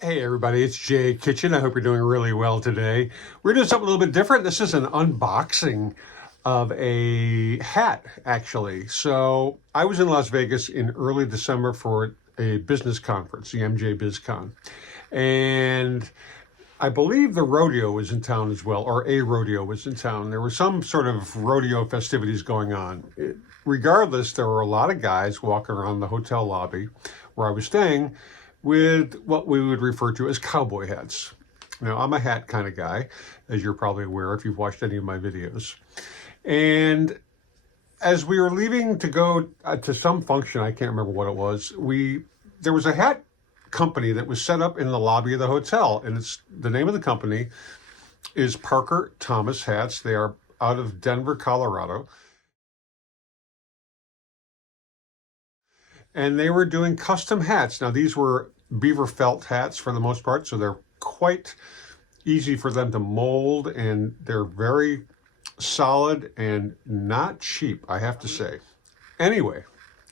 Hey everybody, it's Jay Kitchen. I hope you're doing really well today. We're doing something a little bit different. This is an unboxing of a hat, actually. So I was in Las Vegas in early December for a business conference, the MJ BizCon. And I believe the rodeo was in town as well, or a rodeo was in town. There was some sort of rodeo festivities going on. Regardless, there were a lot of guys walking around the hotel lobby where I was staying with what we would refer to as cowboy hats. Now, I'm a hat kind of guy, as you're probably aware if you've watched any of my videos. And as we were leaving to go to some function, I can't remember what it was, there was a hat company that was set up in the lobby of the hotel, and the name of the company is Parker Thomas Hats. They are out of Denver, Colorado. And they were doing custom hats. Now, these were beaver felt hats for the most part, so they're quite easy for them to mold, and they're very solid and not cheap, I have to say. Anyway,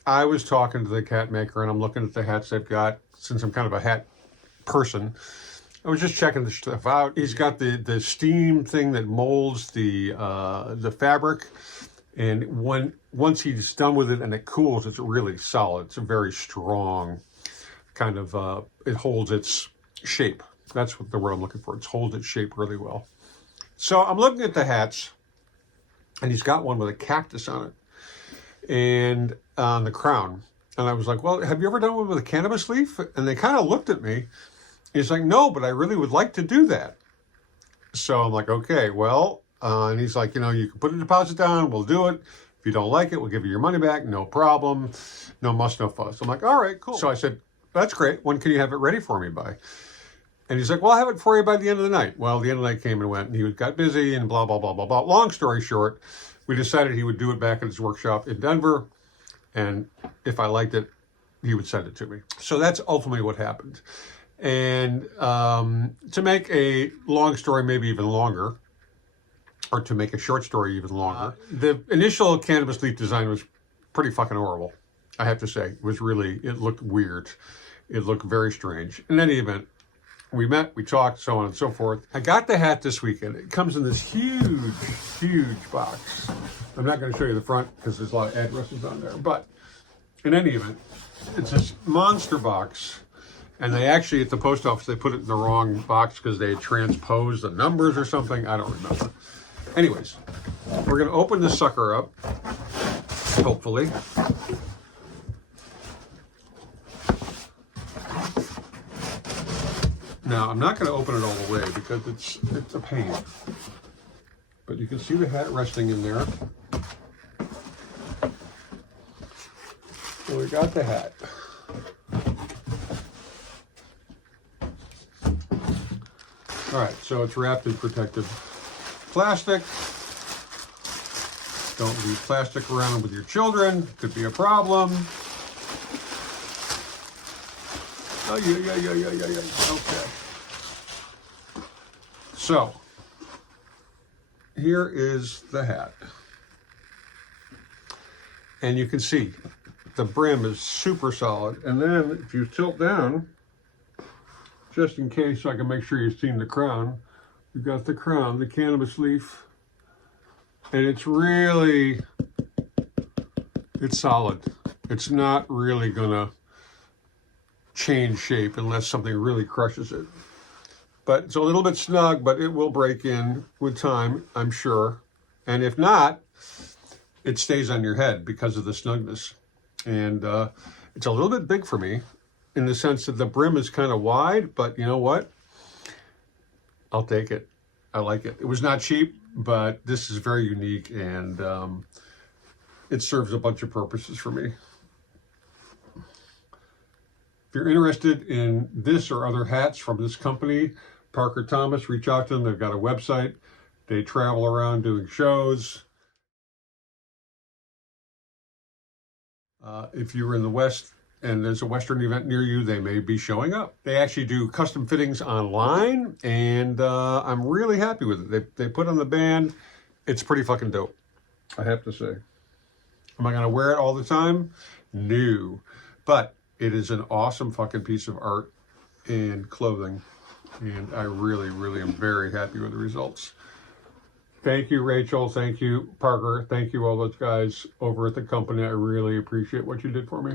I was talking to the hat maker, and I'm looking at the hats they've got. Since I'm kind of a hat person, I was just checking the stuff out. He's got the steam thing that molds the fabric. And once he's done with it and it cools, it's really solid. It's a very strong kind of, it holds its shape. That's what the word I'm looking for. It holds its shape really well. So I'm looking at the hats, and he's got one with a cactus on it and on the crown. And I was like, well, have you ever done one with a cannabis leaf? And they kind of looked at me. He's like, no, but I really would like to do that. So I'm like, okay, well, and he's like, you can put a deposit down, we'll do it. If you don't like it, we'll give you your money back, no problem. No muss, no fuss. I'm like, all right, cool. So I said, that's great. When can you have it ready for me by? And he's like, well, I'll have it for you by the end of the night. Well, the end of the night came and went, and he got busy and blah, blah, blah, blah, blah. Long story short, we decided he would do it back at his workshop in Denver. And if I liked it, he would send it to me. So that's ultimately what happened. And to make a long story maybe even longer, or to make a short story even longer, the initial cannabis leaf design was pretty fucking horrible, I have to say. It looked weird. It looked very strange. In any event, we met, we talked, so on and so forth. I got the hat this weekend. It comes in this huge, huge box. I'm not going to show you the front because there's a lot of addresses on there. But in any event, it's this monster box. And they actually, at the post office, they put it in the wrong box because they had transposed the numbers or something. I don't remember. Anyways, we're going to open this sucker up, hopefully. Now, I'm not going to open it all the way because it's a pain. But you can see the hat resting in there. So we got the hat. All right, so it's wrapped in protective plastic. Don't leave plastic around with your children. Could be a problem. Oh, yeah. Okay. So, here is the hat. And you can see the brim is super solid. And then if you tilt down, just in case so I can make sure you've seen the crown, you've got the crown, the cannabis leaf, and it's solid. It's not really gonna change shape unless something really crushes it. But it's a little bit snug, but it will break in with time, I'm sure. And if not, it stays on your head because of the snugness. And it's a little bit big for me in the sense that the brim is kind of wide, but you know what? I'll take it. I like it. It was not cheap, but this is very unique, and it serves a bunch of purposes for me. If you're interested in this or other hats from this company, Parker Thomas, reach out to them. They've got a website. They travel around doing shows. If you're in the West and there's a Western event near you, they may be showing up. They actually do custom fittings online, and I'm really happy with it. They put on the band. It's pretty fucking dope, I have to say. Am I going to wear it all the time? No. But it is an awesome fucking piece of art. and clothing. And I really, really am very happy with the results. Thank you, Rachel. Thank you, Parker. Thank you, all those guys over at the company. I really appreciate what you did for me.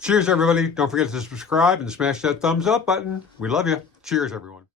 Cheers, everybody. Don't forget to subscribe and smash that thumbs up button. We love you. Cheers, everyone.